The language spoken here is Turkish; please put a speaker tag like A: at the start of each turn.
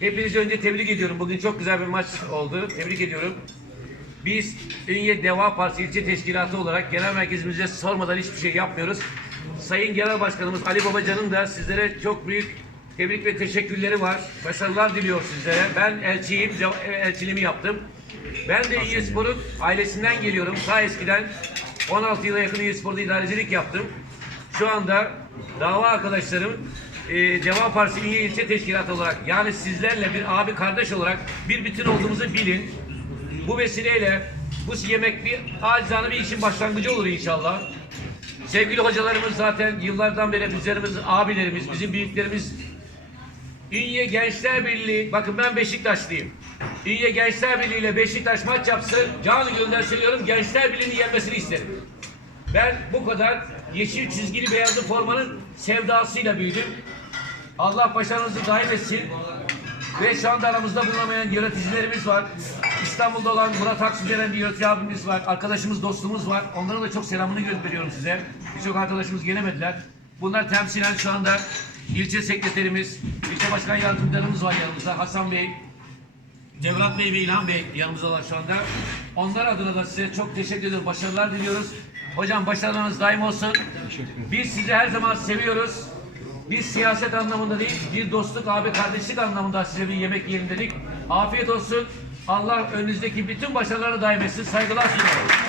A: Hepinizi önce tebrik ediyorum. Bugün çok güzel bir maç oldu. Tebrik ediyorum. Biz Ünye Deva Partisi ilçe teşkilatı olarak genel merkezimize sormadan hiçbir şey yapmıyoruz. Sayın Genel Başkanımız Ali Babacan'ın da sizlere çok büyük tebrik ve teşekkürleri var. Başarılar diliyor sizlere. Ben elçiyim, ce- elçiliğimi yaptım. Ben de İyi Spor'un ailesinden geliyorum. Ta eskiden 16 yıla yakın İyi Spor'da idarecilik yaptım. Şu anda dava arkadaşlarım e, Deva Partisi Ünye İlçe Teşkilatı olarak yani sizlerle bir abi kardeş olarak bir bütün olduğumuzu bilin. Bu vesileyle bu yemek bir acizane bir işin başlangıcı olur inşallah. Sevgili hocalarımız zaten yıllardan beri bizlerimiz, abilerimiz, bizim büyüklerimiz Ünye Gençler Birliği, bakın ben Beşiktaşlıyım. Ünye Gençler Birliği ile Beşiktaş maç yapsın, canı gönülden söylüyorum Gençler Birliği'nin yenmesini isterim. Ben bu kadar yeşil çizgili beyazlı formanın sevdasıyla büyüdüm. Allah başarınızı daim etsin. Ve şu anda aramızda bulunamayan yöneticilerimiz var. İstanbul'da olan Murat Aksu denen bir yönetici abimiz var. Arkadaşımız, dostumuz var. Onlara da çok selamını gönderiyorum size. Birçok arkadaşımız gelemediler. Bunlar temsilen şu anda ilçe sekreterimiz, ilçe başkan yardımcılarımız var yanımızda. Hasan Bey, Cevrat Bey ve İlhan Bey yanımızdalar şu anda. Onlar adına da size çok teşekkür ediyorum. Başarılar diliyoruz. Hocam başarılarınız daim olsun. Biz sizi her zaman seviyoruz. Biz siyaset anlamında değil, bir dostluk, abi kardeşlik anlamında size bir yemek yiyelim dedik. Afiyet olsun. Allah önünüzdeki bütün başarıları daim etsin. Saygılar sunuyorum.